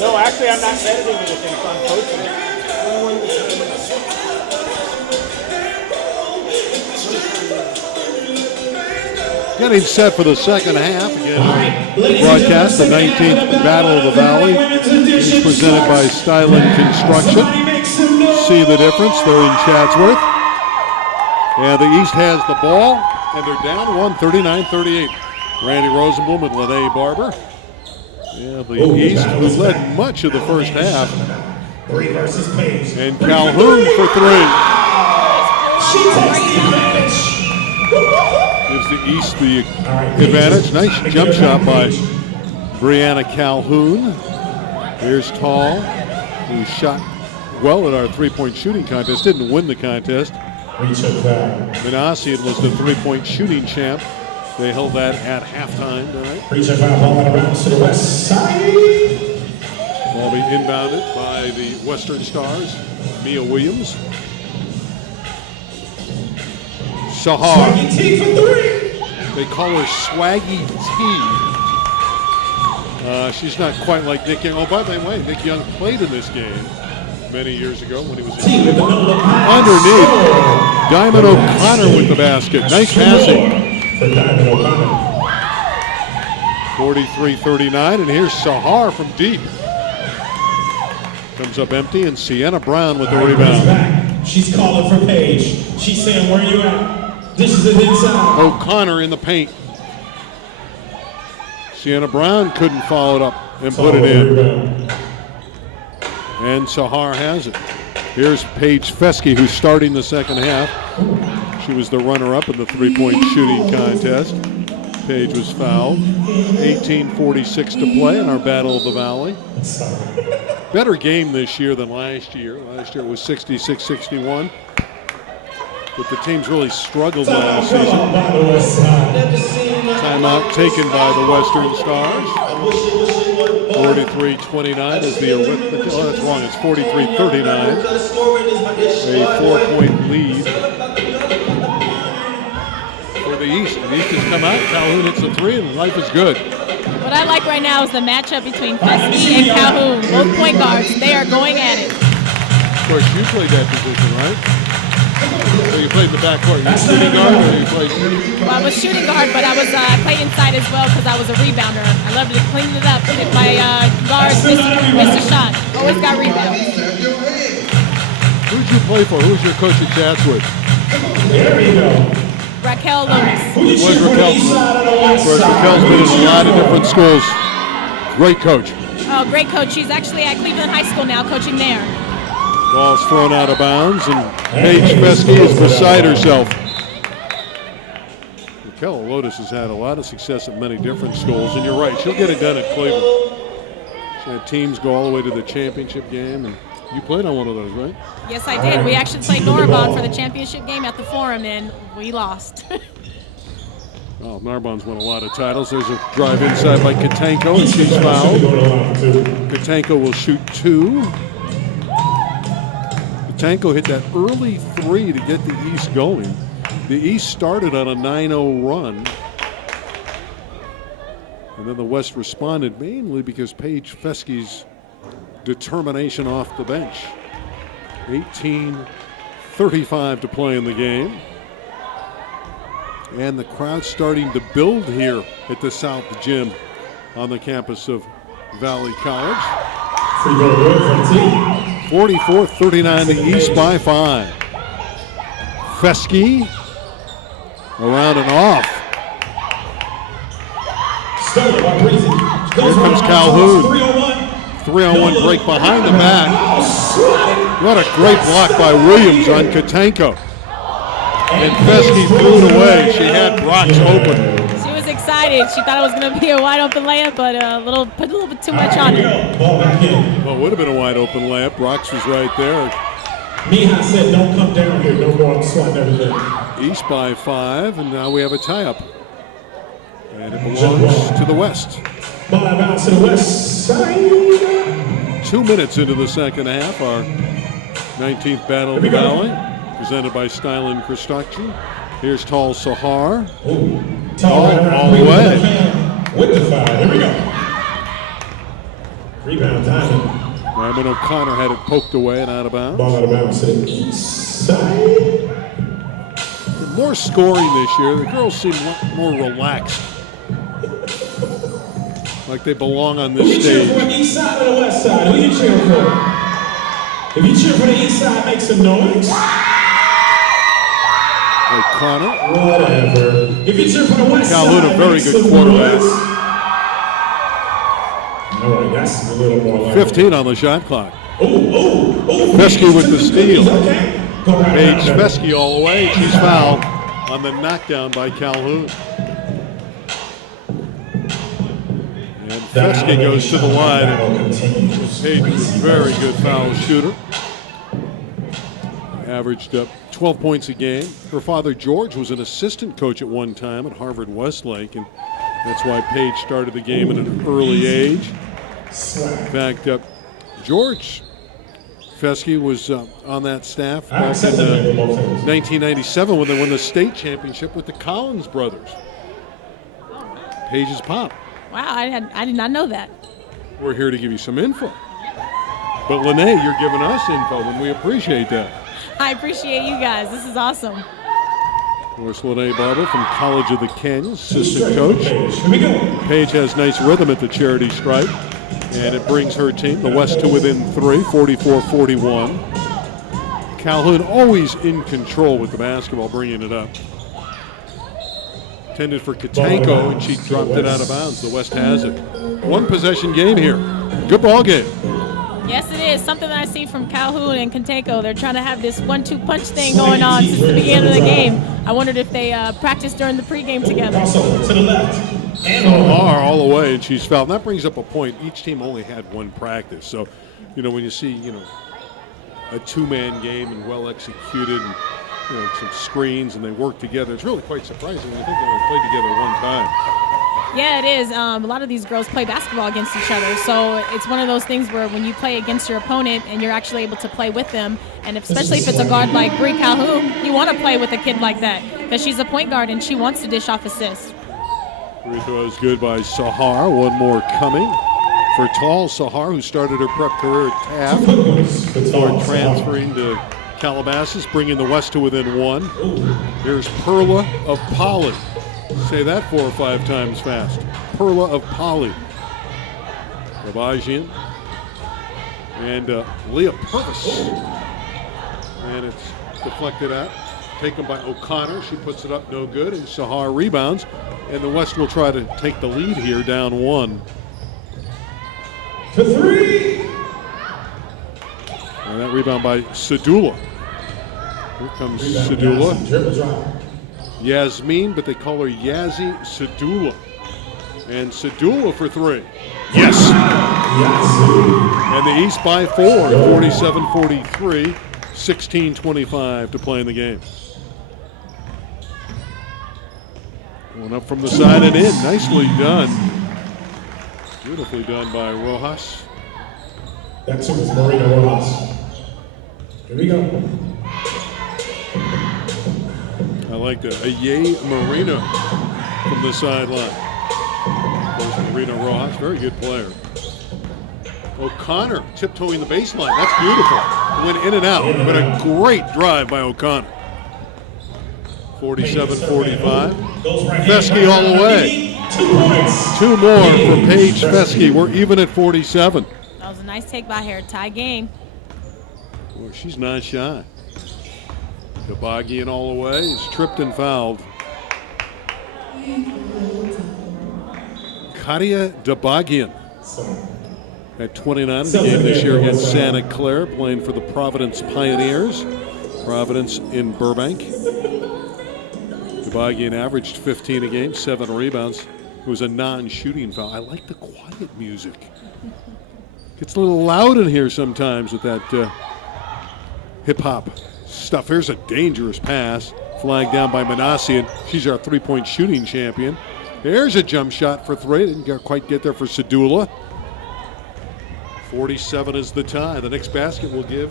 No, actually, I'm not editing anything, so I'm posting it. Getting set for the second half. Again, broadcast the 19th Battle of the Valley. It's presented by Stylen Construction. See the difference. They're in Chatsworth. And the East has the ball, and they're down 1, 39-38. Randy Rosenblum and Lene Barber. Yeah, the East, who led much of the first half. And Calhoun for three. Gives the East the advantage. Nice jump shot by Brianna Calhoun. Here's Tall, who shot well at our three-point shooting contest. Didn't win the contest. Minasian was the three-point shooting champ. They held that at halftime tonight. Ball be inbounded by the Western Stars. Mia Williams. Sahar. They call her Swaggy T. She's not quite like Nick Young. Oh, by the way, Nick Young played in this game many years ago when he was underneath. Diamond O'Connor with the basket. Nice passing. 43-39, and here's Sahar from deep. Comes up empty, and Sienna Brown with the rebound. She's calling for Paige. She's saying, where you at? This is the inside. O'Connor in the paint. Sienna Brown couldn't follow it up and put it in. And Sahar has it. Here's Paige Fesky, who's starting the second half. She was the runner-up in the three-point shooting contest. Paige was fouled. 18:46 to play in our Battle of the Valley. Better game this year than last year. Last year it was 66-61. But the teams really struggled last season. Timeout taken by the Western Stars. 43-29 is the arithmetic. Oh, that's wrong. It's 43-39. A 4-point lead for the East. The East has come out. Calhoun hits a three, and life is good. What I like right now is the matchup between Fesky and Calhoun. Both point guards. They are going at it. Of course, you played that position, right? So you played the backcourt. You shooting guard, or you played? Well, I was shooting guard, but I played inside as well because I was a rebounder. I loved to clean it up. If my guards missed a shot, always got rebounds. Who'd you play for? Who was your coach at Chatsworth? There you go. Raquel Lewis. It was Raquel. Of course, Raquel's been in a lot of different schools. Great coach. Oh, great coach. She's actually at Cleveland High School now, coaching there. Ball's thrown out of bounds, and Paige Fesky is beside herself. Raquel Lotus has had a lot of success at many different schools, and you're right, she'll get it done at Cleveland. She had teams go all the way to the championship game, and you played on one of those, right? Yes, I did. We actually played Narbonne for the championship game at the Forum, and we lost. Well, Narbonne's won a lot of titles. There's a drive inside by Katanko, and she's fouled. Katanko will shoot two. Katanko hit that early three to get the East going. The East started on a 9-0 run. And then the West responded mainly because Paige Fesky's determination off the bench. 18:35 to play in the game. And the crowd starting to build here at the South Gym on the campus of Valley College. 44-39 the East by 5. Fesky around and off. Here comes Calhoun. 3-on-1 break behind the back. What a great block by Williams on Katanko. And Fesky threw it away. She had Brox open. She was excited. She thought it was going to be a wide open layup, but put a little bit too much on it. Well, it would have been a wide open layup. Brox was right there. Miha said, don't come down here. Don't go on swat everything. East by 5, and now we have a tie-up. And it belongs to the West. Ball out of bounds to the West side. 2 minutes into the second half, our 19th Battle of the Valley, presented by Stylen Construction. Here's Tall Sahar. Tall all the way. With the foul. Here we go. Rebound time. Ryman O'Connor had it poked away and out of bounds. Ball out of bounds to the east side. More scoring this year. The girls seem more relaxed. Like they belong on Who you this cheering stage. for, the east side or the west side? Who you cheering for? If you cheer for the east side, make some noise. O'Connor. Whatever. If you cheer for the west Calhoun, side, a very make good some quarterback. noise. All right, that's a little more like 15 on the shot clock. Oh. Fesky with the steal. Okay. Go right Paige down. Fesky all the way. She's fouled on the knockdown by Calhoun. And Fesky goes to the line. And Paige is a very good foul shooter. Averaged up 12 points a game. Her father, George, was an assistant coach at one time at Harvard Westlake, and that's why Paige started the game at an early age. In fact, George Fesky was on that staff back in 1997 when they won the state championship with the Collins brothers. Paige's pop. Wow, I did not know that. We're here to give you some info. But Lene, you're giving us info, and we appreciate that. I appreciate you guys. This is awesome. Of course, Lene Barber from College of the Canyons, assistant coach. Here we go. Paige has nice rhythm at the charity stripe, and it brings her team, the West, to within 3, 44-41. Calhoun always in control with the basketball, bringing it up. Intended for Katanko, and she dropped it out of bounds. The West has it. One possession game here. Good ball game. Yes, it is. Something that I see from Calhoun and Katanko. They're trying to have this 1-2 punch thing going on since the beginning of the game. I wondered if they practiced during the pregame together. Crossover to the left. And Sahar all the way, and she's fouled. And that brings up a point. Each team only had one practice. So, when you see, a two-man game and well executed and, some screens and they work together, it's really quite surprising when you think they only played together one time. Yeah, it is. A lot of these girls play basketball against each other, so it's one of those things where when you play against your opponent and you're actually able to play with them, and especially if it's a guard like Brie Calhoun, you want to play with a kid like that because she's a point guard and she wants to dish off assists. Free throw is good by Sahar. One more coming for Tall Sahar, who started her prep career at Taft before transferring to Calabasas, bringing the West to within 1. Here's Perla of Poly. Say that 4 or 5 times fast. Perla of Poly. Rabajian. And Leah Purvis. And it's deflected out. Taken by O'Connor. She puts it up, no good. And Sahar rebounds. And the West will try to take the lead here, down 1. for 3. And that rebound by Sadula. Here comes Sadula. Dribble drive. Yasmin, but they call her Yazzie Sadula. And Sadula for 3. Yes! And the East by 4, 47-43, 16-25 to play in the game. One up from the side and in. Nicely done. Beautifully done by Rojas. That two is Marina Rojas. Here we go. I like that. A yay Marina from the sideline. Of course, Marina Rojas, very good player. O'Connor tiptoeing the baseline. That's beautiful. It went in and out, but a great drive by O'Connor. 47-45. Fesky all the way. 2 more for Paige Fesky. We're even at 47. That was a nice take by her. Tie game. Well, she's not shy. Dabagian all the way. Is tripped and fouled. Katia Dabagian at 29 in the game this year against Santa Clara, playing for the Providence Pioneers. Providence in Burbank. Dabagian averaged 15 a game, 7 rebounds. It was a non-shooting foul. I like the quiet music. Gets a little loud in here sometimes with that hip-hop stuff. Here's a dangerous pass. Flagged down by Manassian. She's our 3-point shooting champion. There's a jump shot for 3. Didn't quite get there for Sadula. 47 is the tie. The next basket will give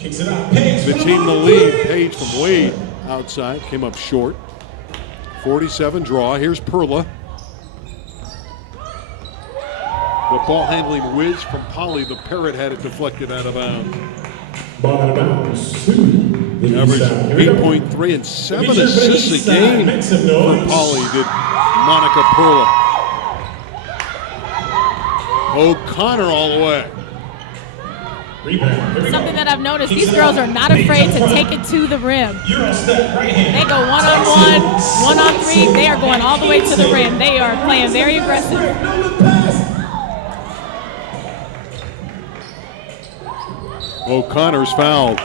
the team the lead. Paige from way outside. Came up short. 47 draw. Here's Perla. ball handling whiz from Polly. The Parrot had it deflected out of bounds. Ball out of bounds. The Average east side. Here we go. 8.3 and 7 If you cheer for the assists east a side, game make some for noise. Polly did Monica Perla. O'Connor all the way. Rebound. Here we go. Something that I've noticed, these girls are not afraid to take it to the rim. Euro step, right hand. They go one-on-one, one-on-three. They are going all the way to the rim. They are playing very aggressive. O'Connor's fouled.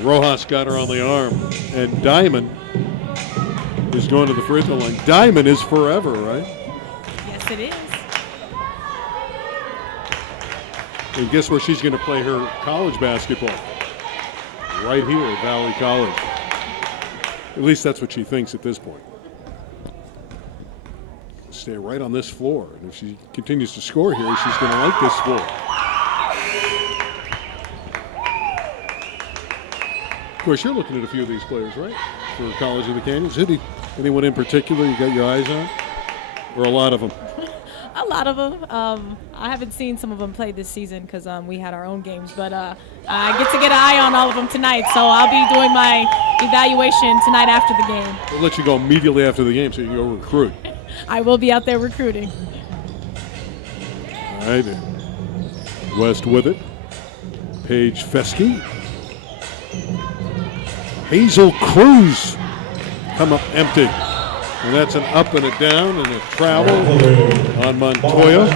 Rojas got her on the arm. And Diamond is going to the free throw line. Diamond is forever, right? Yes, it is. And guess where she's going to play her college basketball? Right here at Valley College. At least that's what she thinks at this point. Stay right on this floor. And if she continues to score here, she's going to like this floor. Of course, you're looking at a few of these players, right? For College of the Canyons. Anyone in particular you got your eyes on? Or a lot of them? A lot of them. I haven't seen some of them play this season because we had our own games, but I get to get an eye on all of them tonight, so I'll be doing my evaluation tonight after the game. We'll let you go immediately after the game so you can go recruit. I will be out there recruiting. All right. West with it. Paige Fesky. Hazel Cruz come up empty. And that's an up and a down and a travel on Montoya.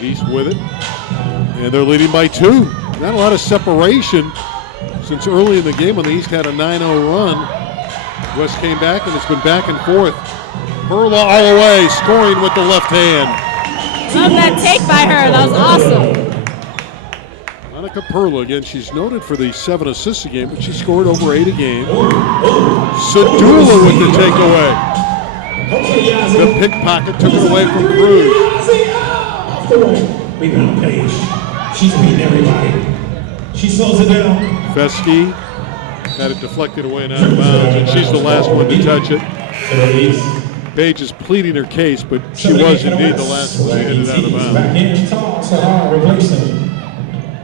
East with it. And they're leading by 2. Not a lot of separation since early in the game when the East had a 9-0 run. West came back and it's been back and forth. Perla all the way, scoring with the left hand. Love that take by her. That was awesome. Monica Perla, again, she's noted for the 7 assists a game, but she scored over 8 a game. Sadula with the takeaway. The pickpocket took it away from Cruz. Rebound, Paige. She's beating everybody. She slows it down. Fesky had it deflected away and out of bounds, and she's the last one to touch it. Paige is pleading her case, but she was indeed the last one to hit it out of bounds. Back in, Tom Sahar replacing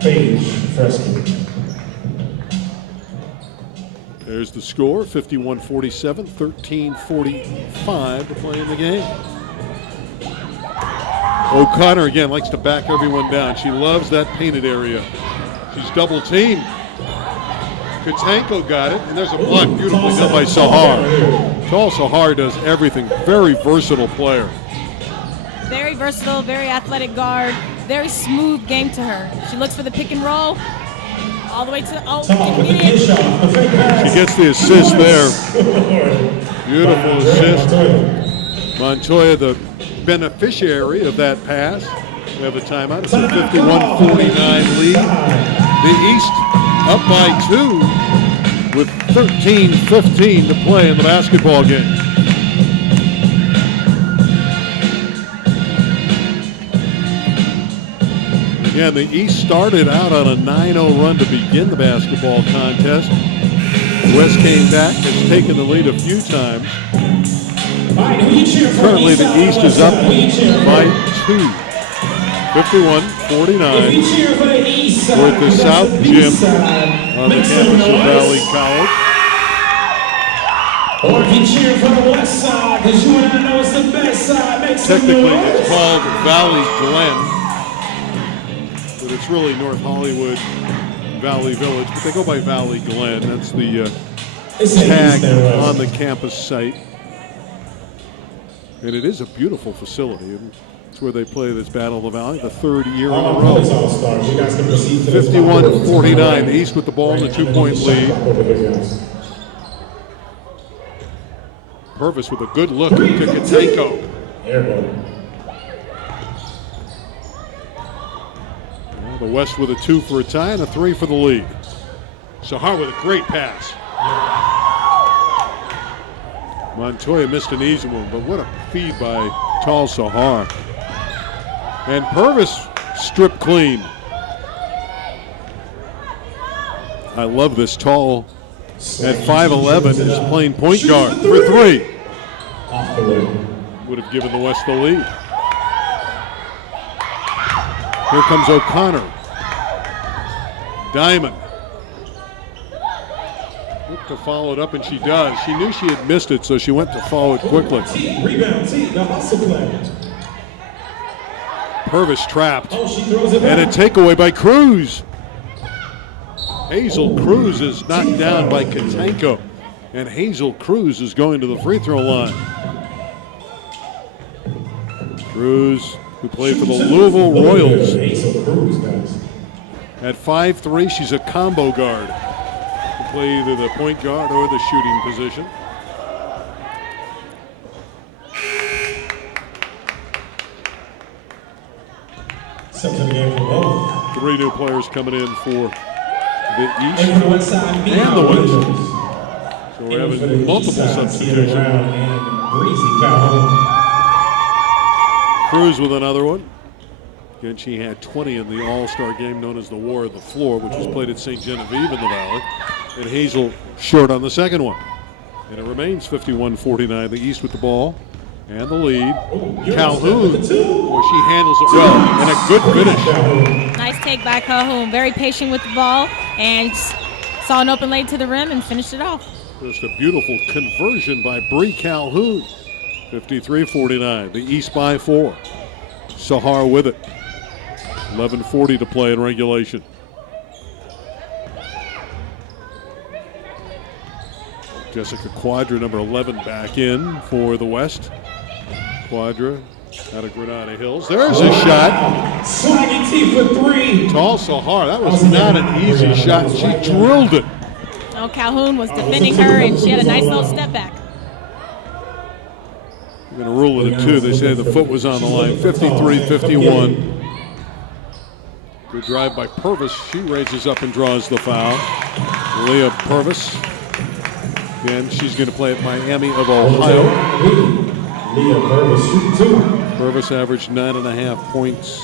Paige Fesky. There's the score, 51-47, 13-45 to play in the game. O'Connor, again, likes to back everyone down. She loves that painted area. She's double teamed. Katanko got it, and there's a block beautifully done by Sahar. Tal Sahar does everything. Very versatile player. Very versatile, very athletic guard, very smooth game to her. She looks for the pick and roll, all the way to, Tom with the kiss shot. The fake pass. She gets the assist there. Beautiful assist. Montoya, the beneficiary of that pass. We have a timeout. It's a 51-49 lead. The East up by 2 with 13-15 to play in the basketball game. Again, the East started out on a 9-0 run to begin the basketball contest. West came back, has taken the lead a few times. Currently, the East is up by 2. 51-49. We're at the South Gym on the campus of Valley College. Or if you cheer for the west side, because you and I know it's the best side, make some Technically, noise. it's called Valley Glen, but it's really North Hollywood, Valley Village, but they go by Valley Glen. That's the It's the tag East and West. on the campus site. And it is a beautiful facility. And it's where they play this Battle of the Valley, the 3rd year in a All row. All-Stars. You guys can proceed to the 51-49, the East with the ball in the 2-point lead. Purvis with a good look to Katanko. The West with a 2 for a tie and a 3 for the lead. Sahar with a great pass. Montoya missed an easy one, but what a feed by Tal Sahar. And Purvis stripped clean. I love this. Tall at 5'11" is playing point guard for 3. Off the rim. would have given the West the lead. Here comes O'Connor. Diamond. Look to follow it up, and she does. She knew she had missed it, so she went to follow it quickly. Rebound, the hustle play. Purvis trapped. Oh, she throws it And a back. takeaway by Cruz. Hazel Cruz is knocked down by Katanko. And Hazel Cruz is going to the free throw line. Cruz, who played for the Louisville Royals. Hazel Cruz, guys. At 5'3", she's a combo guard. Can play either the point guard or the shooting position. Something to game for both. 3 new players coming in for the And East for the West side, and the West. Williams. So we're And for the having East multiple side, Sierra substitutions. Brown and Breezy Calhoun. Cruz with another one. Again, she had 20 in the All-Star game known as the War of the Floor, which was played at St. Genevieve in the Valley. And Hazel short on the second one. And it remains 51-49, the East with the ball and the lead. Calhoun, boy, she handles it well, and a good finish. Nice take by Calhoun. Very patient with the ball and saw an open lane to the rim and finished it off. Just a beautiful conversion by Bree Calhoun. 53-49, the East by 4. Sahar with it. 11:40 to play in regulation. Jessica Quadra, number 11, back in for the West. Quadra out of Granada Hills. There's a shot. Swaggy T for 3. Tall Sahar. That was not an easy shot. She drilled it. Oh, Calhoun was defending her, and she had a nice little step back. We're going to rule it at 2. They say the foot was on the line. 53-51. Good drive by Purvis. She raises up and draws the foul. Leah Purvis. Again, she's going to play at Miami of Ohio. Leah Purvis shooting 2. Purvis averaged 9.5 points.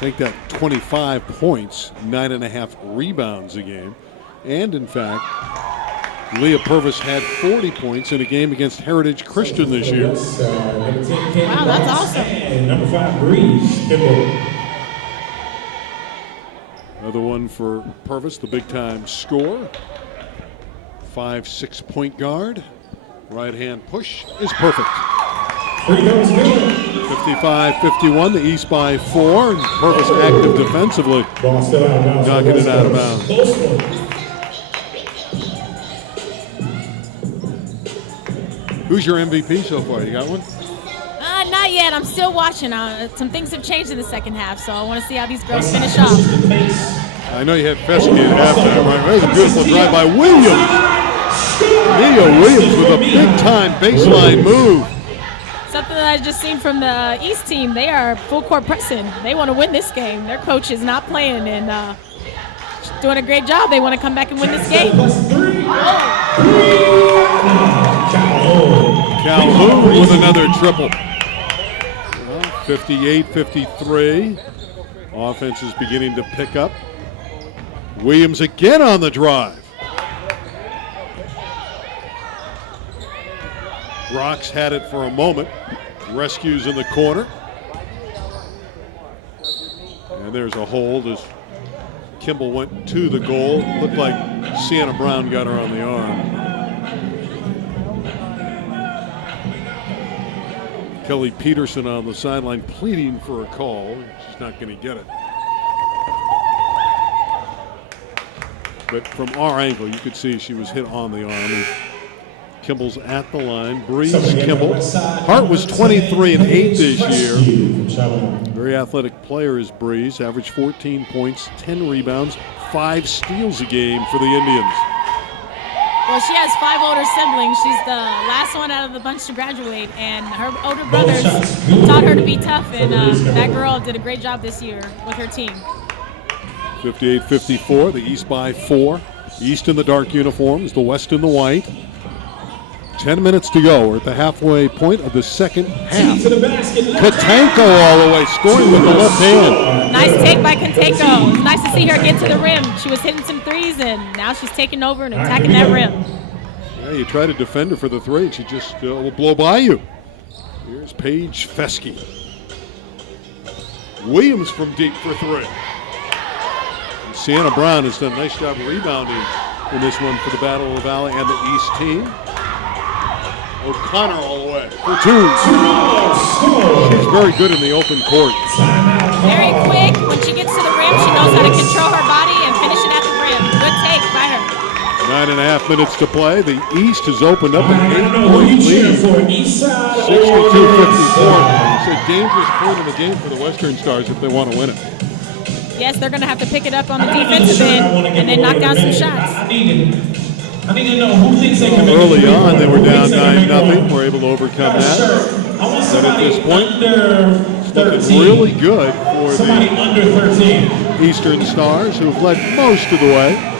Make that 25 points, 9.5 rebounds a game. And in fact, Leah Purvis had 40 points in a game against Heritage Christian this year. Wow, that's awesome. And number 5, Breeze. Another one for Purvis, the big-time scorer. 5'6" point guard. Right-hand push is perfect. 55-51, the East by 4. And Purvis active defensively, knocking it out of bounds. Who's your MVP so far? You got one? Not yet. I'm still watching. Some things have changed in the second half, so I want to see how these girls finish off. I know you had Fesky at halftime, right? That was a beautiful drive by Williams. Nia Williams with a big-time baseline move. Something that I just seen from the East team. They are full court pressing. They want to win this game. Their coach is not playing and doing a great job. They want to come back and win this game. Calhoun with another triple. 58-53. Offense is beginning to pick up. Williams again on the drive. Rocks had it for a moment. Rescues in the corner. And there's a hold as Kimball went to the goal. Looked like Sienna Brown got her on the arm. Kelly Peterson on the sideline pleading for a call. She's not going to get it. But from our angle, you could see she was hit on the arm. And Kimball's at the line. Breeze Kimball. Hart was 23 and 8 this year. Very athletic player is Breeze. Averaged 14 points, 10 rebounds, 5 steals a game for the Indians. Well, she has 5 older siblings. She's the last one out of the bunch to graduate, and her older brothers taught her to be tough, and that girl did a great job this year with her team. 58-54, the East by 4. East in the dark uniforms, the West in the white. 10 minutes to go. We're at the halfway point of the second half. Katanko all the way, scoring with the left hand. Nice take by Katanko. It's nice to see her get to the rim. She was hitting some threes, and now she's taking over and attacking that rim. Yeah, you try to defend her for the three, and she just will blow by you. Here's Paige Feske. Williams from deep for three. And Sienna Brown has done a nice job rebounding in this one for the Battle of the Valley and the East team. O'Connor all the way for two. She's very good in the open court. Very quick. When she gets to the rim, she knows how to control her body and finish it at the rim. Good take by her. 9.5 minutes to play. The East has opened up an 8-point Who you cheering lead. for? East side 62-54. It's a dangerous point in the game for the Western Stars if they want to win it. Yes, they're going to have to pick it up on the defensive end and then knock down some shots. I need to know who thinks they can make Early it. on, they were down Who thinks they can make 9-0. it? We're able to overcome that. I want But at somebody this point, under looking 13. really good for Somebody the under 13. Eastern Stars, who've led most of the way.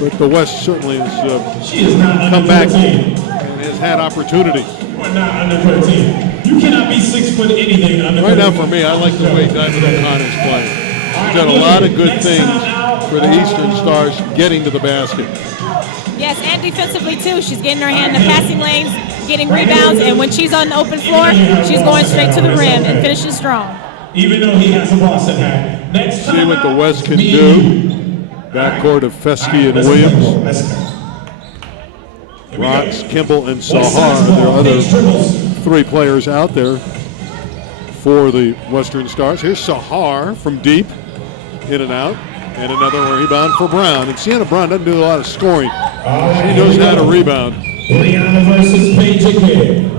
But the West certainly has She is not under come back 13. and has had opportunity. You are not under 13. You cannot be 6 foot anything under 13. Right now, for me, I like the way Diamond O'Connor's playing. She's done a lot of good things for the Eastern Stars getting to the basket. Yes, and defensively too. She's getting her hand in the passing lanes, getting rebounds, and when she's on the open floor, she's going straight to the rim and finishing strong. Even though he has a Boston hat. Next See what the timeout, West can me do. and you. Backcourt of Feske and Let's go. Williams. Let's go. Here we go. Rocks, Kimball, and West side's Sahar. There ball. are other Paige dribbles. three players out there for the Western Stars. Here's Sahar from deep, in and out, and another rebound for Brown. And Sienna Brown doesn't do a lot of scoring. She knows how to rebound. Brianna versus Paige again.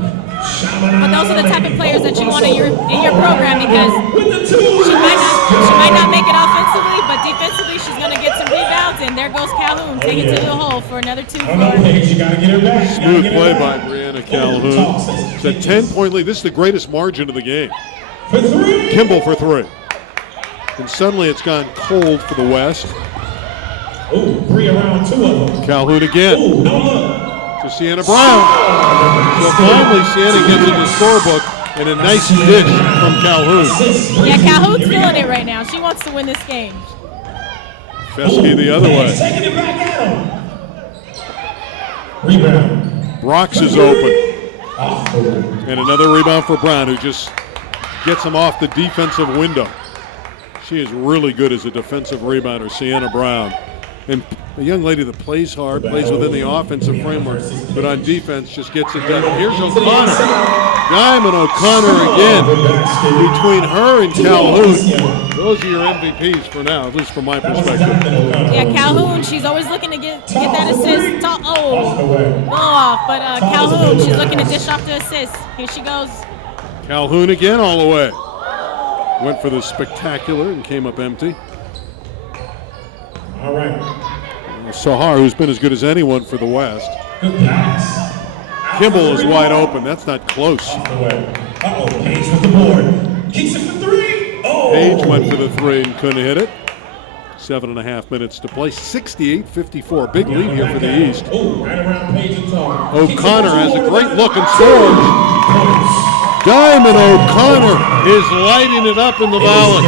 But those are the type of players that you want in your program because With the two. she might not make it offensively, but defensively she's going to get some rebounds, and there goes Calhoun taking it to the hole for another two. Oh no, Paige, you gotta get her back. You gotta Smooth get her play back. by Brianna Calhoun. It's a 10-point lead. This is the greatest margin of the game. For three. Kimball for three. And suddenly it's gone cold for the West. Ooh, Bree around two of them. Calhoun again Ooh, no look. to Sienna Brown. So finally Sienna gets in the scorebook and a nice dish from Calhoun. Yeah, Calhoun's feeling it right now. She wants to win this game. Feske the other way. Taking it back at him. Rebound. Brox is open. Off the rim. And another rebound for Brown, who just gets him off the defensive window. She is really good as a defensive rebounder, Sienna Brown. And a young lady that plays hard, plays within the offensive framework, but on defense just gets it done. Here's O'Connor. Diamond O'Connor again. Between her and Calhoun, those are your MVPs for now, at least from my perspective. Yeah, Calhoun, she's always looking to get that assist. Blow off. But Calhoun, she's looking to dish off the assist. Here she goes. Calhoun again all the way. Went for the spectacular and came up empty. All right. Sahar, who's been as good as anyone for the West. Good pass. Kimball is wide open. That's not close. Off the way. Uh-oh, Paige with the board. Kicks it for three. Oh. Page went for the three and couldn't hit it. 7.5 minutes to play. 68-54. Big lead here for the East. Oh, right around Paige and Tom. O'Connor has a great look and scores. Diamond O'Connor is lighting it up in the Valley.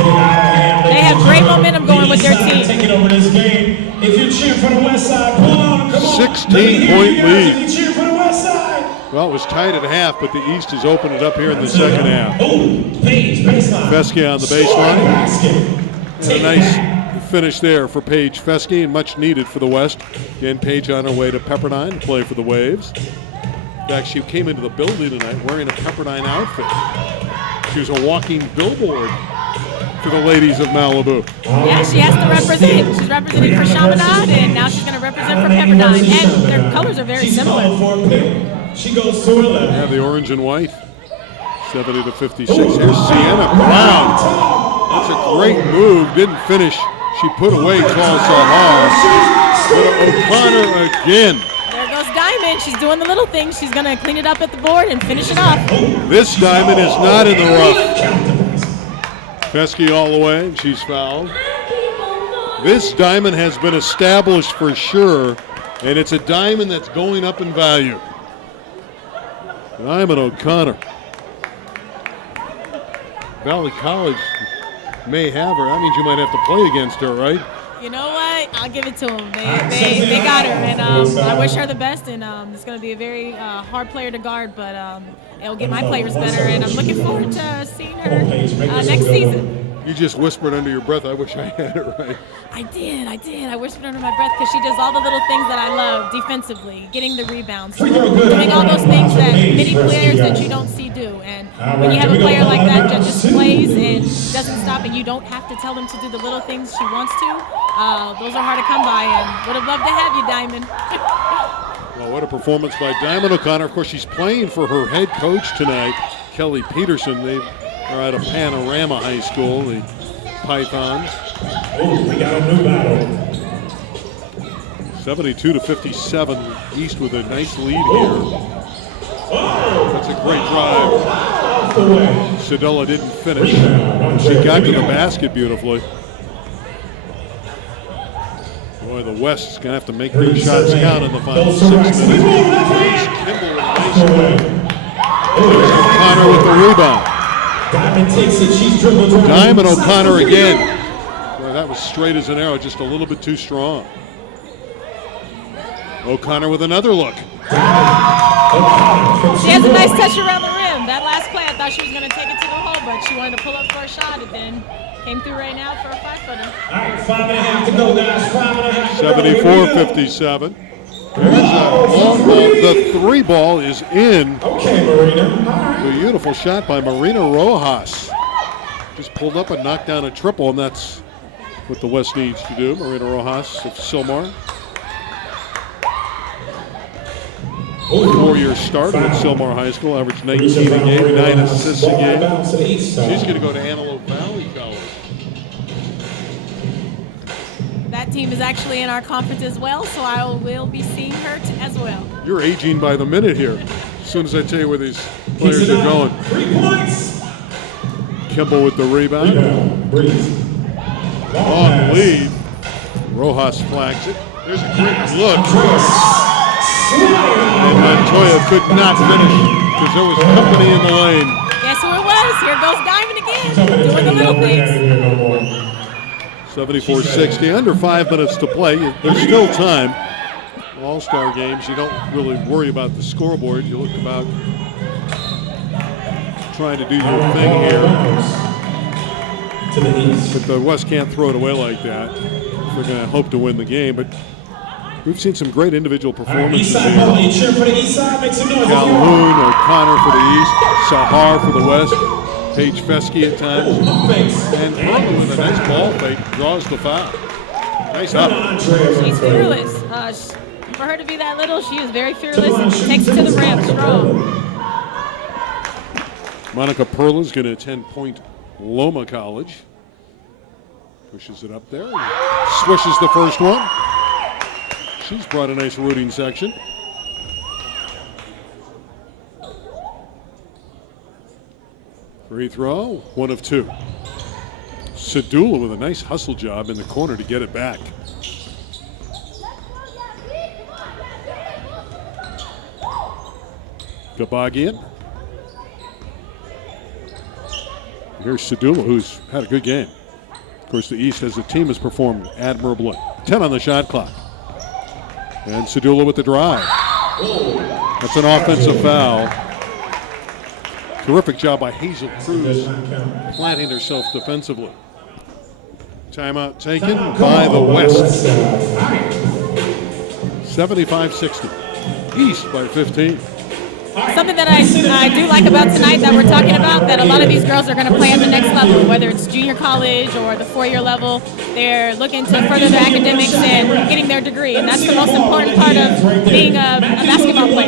They have great momentum going with their team. Taking over this game. If you're cheering for the West Side, pull on. Come on. 16-point lead. If you're cheering for the West Side. Well, it was tied at half, but the East has opened it up here in the second half. Oh, Paige, baseline. Feske on the baseline. Basket. And a nice finish there for Paige Feske, and much needed for the West. Again, Paige on her way to Pepperdine to play for the Waves. In fact, she came into the building tonight wearing a Pepperdine outfit. She was a walking billboard for the ladies of Malibu. Yeah, she has to represent. She's representing for Chaminade, and now she's going to represent for Pepperdine. And their colors are very similar. She goes to her left. Yeah, the orange and white. 70-56. Here's Sienna Brown. That's a great move. Didn't finish. She put away tall Sahar. But O'Connor again. There goes Diamond. She's doing the little things. She's going to clean it up at the board and finish it off. This Diamond is not in the rough. Feske all the way, and she's fouled. This diamond has been established for sure, and it's a diamond that's going up in value. Diamond O'Connor. Valley College may have her. That means you might have to play against her, right? You know what? I'll give it to them. They got her, and I wish her the best. And it's going to be a very hard player to guard, but it'll get my players better. And I'm looking forward to seeing her next season. You just whispered under your breath, I wish I had it right. I did. I whispered under my breath because she does all the little things that I love defensively, getting the rebounds, doing all those things that many players that you don't see do. And when you have a player like that that just plays and doesn't stop, and you don't have to tell them to do the little things she wants to, those are hard to come by. And would have loved to have you, Diamond. Well, what a performance by Diamond O'Connor. Of course, she's playing for her head coach tonight, Kelly Peterson. They are out of Panorama High School, the Pythons. Oh, we got a new battle. 72-57. East with a nice lead here. That's a great drive. Sedella didn't finish. She got to the basket beautifully. Boy, the West's going to have to make their shots count in the final 6 minutes. Kimball with O'Connor with the rebound. Diamond takes it. She's dribbled around. Diamond O'Connor again. Boy, that was straight as an arrow, just a little bit too strong. O'Connor with another look. She has a nice touch around the rim. That last play, I thought she was going to take it to the hole, but she wanted to pull up for a shot. It then came through right now for a 5-footer. All right, 5.5 to go, guys. 5.5 to go. 74-57. There's a long ball. The three ball is in. Okay, Marina. Beautiful shot by Marina Rojas. Just pulled up and knocked down a triple, and that's what the West needs to do. Marina Rojas of Sylmar. 4-year start at Sylmar High School, averaged 19 a game, 9 assists a game. She's going to go to Antelope Valley College. That team is actually in our conference as well, so I will be seeing her as well. You're aging by the minute here. As soon as I tell you where these players are going. 3 points. Kimball with the rebound. Long lead. Rojas flags it. There's a great look. And Montoya could not finish because there was company in the lane. Guess who it was? Here goes Diamond again, doing the little things. 74-60, under 5 minutes to play. There's still time. All-Star games, you don't really worry about the scoreboard. You look about trying to do your thing here. But the West can't throw it away like that. They're going to hope to win the game. But we've seen some great individual performances here. Calhoun, O'Connor for the East, Sahar for the West, Paige Fesky at times, and Perla with a nice ball fake draws the foul. Nice up. She's fearless. For her to be that little, she is very fearless and she takes it to the rim strong. Monica Perla is going to attend Point Loma College. Pushes it up there, swishes the first one. She's brought a nice rooting section. Free throw, 1 of 2. Sedula with a nice hustle job in the corner to get it back. Gabagian. Here's Sedula, who's had a good game. Of course, the East as a team has performed admirably. 10 on the shot clock. And Sedula with the drive. That's an offensive foul. Terrific job by Hazel Cruz, planting herself defensively. Timeout taken by the West. 75-60. East by 15. Something that I do like about tonight that we're talking about, that a lot of these girls are going to play at the next level, whether it's junior college or the 4-year level. They're looking to further their academics and getting their degree, and that's the most important part of being a basketball player.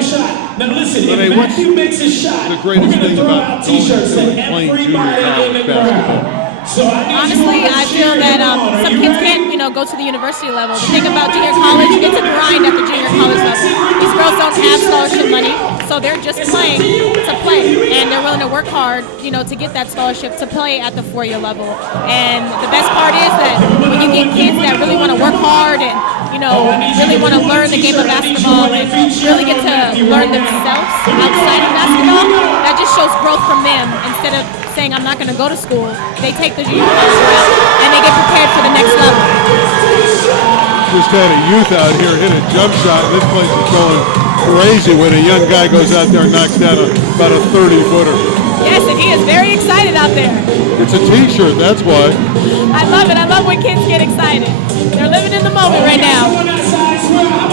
Now listen, if Matthew makes a shot, the greatest thing about playing junior college basketball. Honestly, I feel that some kids can't, go to the university level. The thing about junior college, you get to grind at the junior college level. These girls don't have scholarship money, so they're just playing to play, and they're willing to work hard, to get that scholarship to play at the 4-year level. And the best part is that when you get kids that really want to work hard and, really want to learn the game of basketball and really get to learn themselves outside of basketball, that just shows growth from them. Instead of saying, I'm not going to go to school, they take the youth route and they get prepared for the next level. Just had a youth out here hit a jump shot. This place is going crazy when a young guy goes out there and knocks down about a 30-footer. Yes, and he is very excited out there. It's a T-shirt, that's why. I love it. I love when kids get excited. They're living in the moment right now.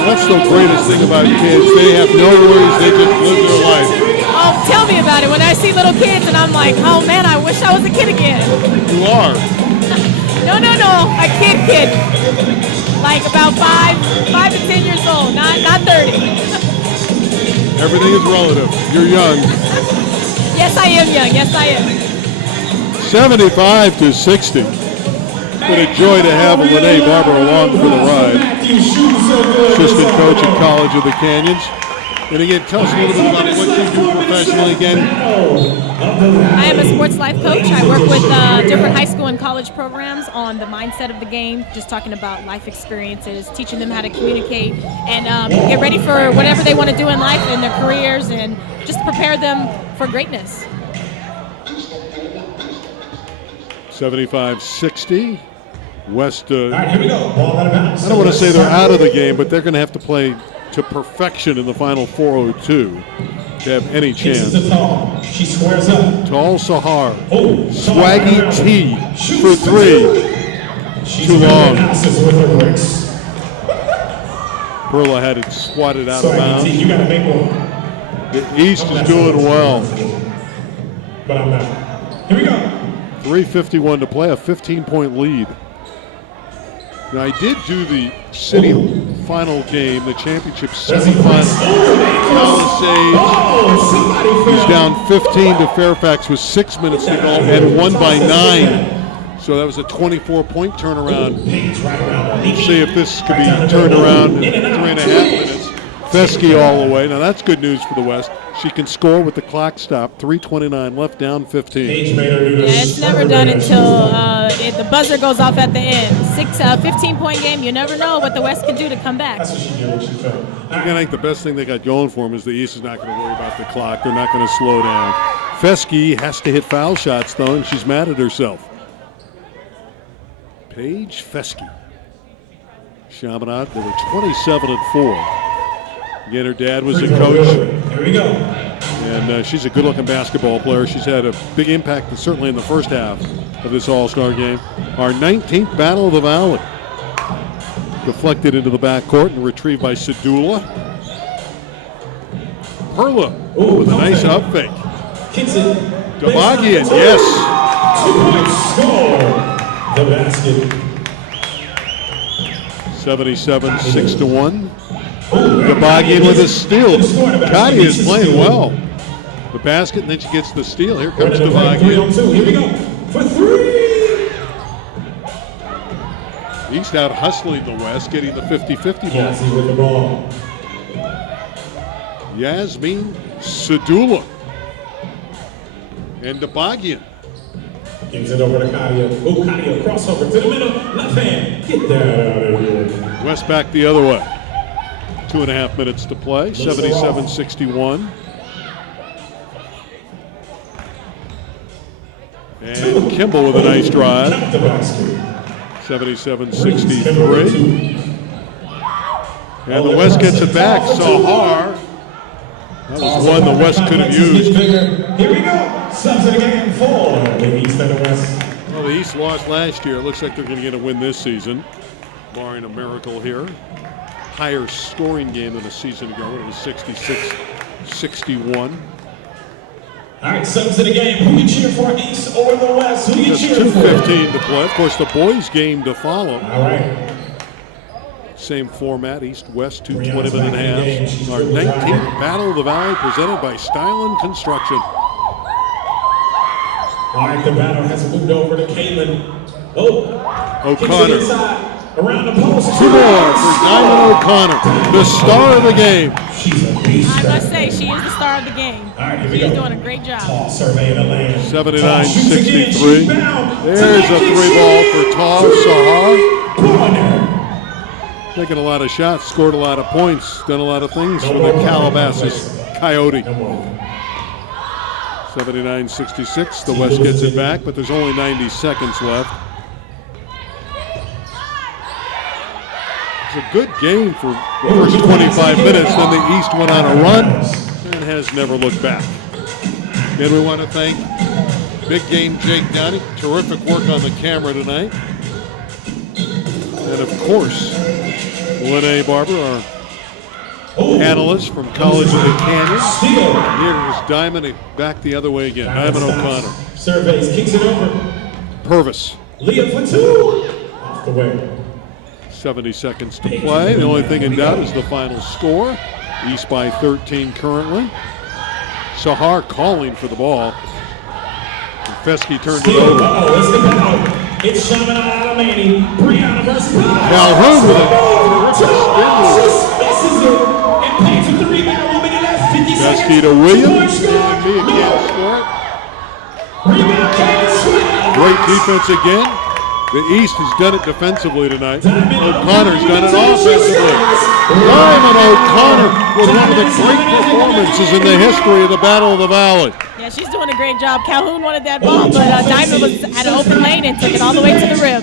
That's the greatest thing about kids. They have no worries. They just live their life. Oh, tell me about it. When I see little kids and I'm like, oh man, I wish I was a kid again. You are. No. A kid. Like about 5 to 10 years old, not 30. Everything is relative. You're young. Yes, I am young. Yes, I am. 75-60. What a joy to have Lene Barber along for the ride. Assistant coach at College of the Canyons. And again, tell us a little bit about what you do professionally again. I am a sports life coach. I work with different high school and college programs on the mindset of the game, just talking about life experiences, teaching them how to communicate and get ready for whatever they want to do in life in their careers and just prepare them for greatness. 75-60. West, All right, here we go. Ball out of bounds. I don't want to say they're out of the game, but they're going to have to play to perfection in the final 4:02 to have any chance. Tall. She squares up. Tall Sahar. Oh, Swaggy T for 3. Too long. With her bricks. Perla had it swatted out of Swaggy T, bounds. you got to make one. The East is doing well. But I'm not. Here we go. 3:51 to play, a 15-point lead. Now, I did do the city final game, the championship semifinal. Palisades is down 15 to Fairfax with 6 minutes to go and won by 9. So that was a 24-point turnaround. Let's see if this could be turned around in 3.5 minutes. Fesky all the way. Now, that's good news for the West. She can score with the clock stop. 3:29 left, down 15. Yeah, it's never done until the buzzer goes off at the end. 15-point game, you never know what the West can do to come back. That's what she did when she fell. Again, I think the best thing they got going for them is the East is not going to worry about the clock. They're not going to slow down. Fesky has to hit foul shots, though, and she's mad at herself. Paige Fesky. Chaminade, they were 27-4. Again, her dad was a coach. Here we go. And she's a good-looking basketball player. She's had a big impact, certainly in the first half of this All-Star game. Our 19th Battle of the Valley. Deflected into the backcourt and retrieved by Sedula. Perla with a nice up fake. Kicks it. Dabagian, yes. 2-point score. The basket. 77-6-1. Dabagian with a steal. Gotti is playing well. The basket, and then she gets the steal. Here comes Dabagian. 3-on-2. Here we go. For 3. East out hustling the West, getting the 50-50 ball. Yassi with the ball. Yasmin Sedula. And Dabagian. Gives it over to Kadia. Oh, Kadia, crossover to the middle. Left hand. Get that out of here. West back the other way. 2.5 minutes to play. 77-61. And Kimball with a nice drive. 77-63. And the West gets it back. Sahar. That was one the West could have used. Here we go. Subs it again for the East and the West. Well, the East lost last year. It looks like they're going to get a win this season, barring a miracle here. Higher scoring game than a season ago. It was 66-61. All right, subs it again. Who you cheer for, East or the West? Who you Just cheer for? 2:15 to play. Of course, the boys' game to follow. All right. Same format, East-West, 2:20 and a half. Our 19th Battle of the Valley presented by Stylen Construction. All right, the battle has moved over to Caitlin. Oh, kicks it O'Connor. inside, around the post. 2 more for Diamond O'Connor, the star of the game. She's a I must say, she is the star of the game. All right, here we She's go. doing a great job. Tall surveying the lane. 79-63. There's a 3-ball for Tall Sahar. Corner. Taking a lot of shots, scored a lot of points, done a lot of things for the Calabasas Coyote. 79-66. The West gets it back, but there's only 90 seconds left. It's a good game for the first 25 minutes. Then the East went on a run and has never looked back. Again, we want to thank Big Game Jake Downey. Terrific work on the camera tonight. And of course, Lene Barber, our analyst from College of the Canyon. Here's Diamond back the other way again. Diamond O'Connor. Surveys, kicks it over. Purvis. Leah for two. Off the way. 70 seconds to play. The only thing in doubt is the final score. East by 13 currently. Sahar calling for the ball. And Fesky turned it over. It's the battle. It's Shaman Alamani. Brianna versus Calhoun with a misses it. And pays with the rebound. 1 minute left. 50 seconds. Fesky to Williams. He can't score it. Rebound, Cannon. Great defense again. The East has done it defensively tonight. O'Connor's done it offensively. Diamond O'Connor with one of the great performances in the history of the Battle of the Valley. Yeah, she's doing a great job. Calhoun wanted that ball, but Diamond was at an open lane and took it all the way to the rim.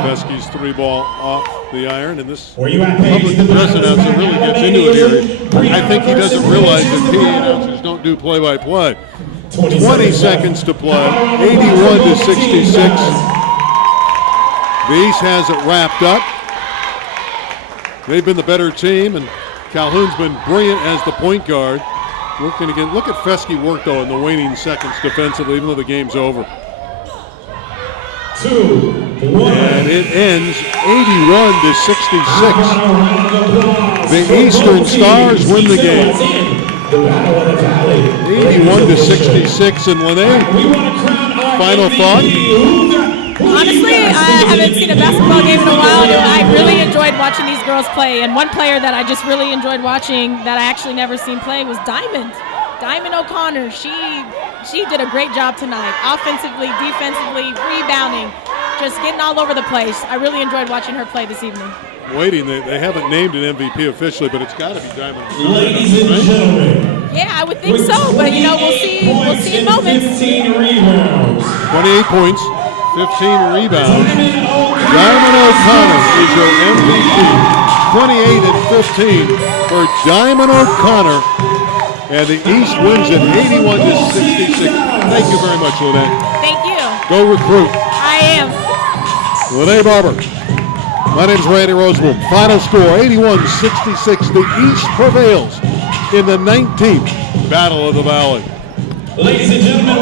Fesky's 3-ball off the iron, and this Where you at, public address announcer really gets into it here. I think he doesn't realize that PA announcers don't do play-by-play. 20 seconds to play, 81-66. The East has it wrapped up. They've been the better team, and Calhoun's been brilliant as the point guard. Working again. Look at Fesky work, though, in the waning seconds defensively, even though the game's over. 2-1. And it ends 81-66. The Eastern Stars win the game. 81-66, and Lene, final thought? Honestly, I haven't seen a basketball game in a while, and I really enjoyed watching these girls play. And one player that I just really enjoyed watching that I actually never seen play was Diamond O'Connor. She did a great job tonight, offensively, defensively, rebounding, just getting all over the place. I really enjoyed watching her play this evening. Waiting, they haven't named an MVP officially, but it's got to be Diamond. Ladies and gentlemen. Yeah, I would think so, but we'll see in moments. 15 rebounds. 28 points, 15 rebounds. Diamond O'Connor is your MVP. 28 and 15 for Diamond O'Connor. And the East wins it 81-66. Thank you very much, Lene. Thank you. Go recruit. I am. Lene Barber. My name is Randy Rosenblum. Final score, 81-66. The East prevails in the 19th Battle of the Valley. Ladies and gentlemen,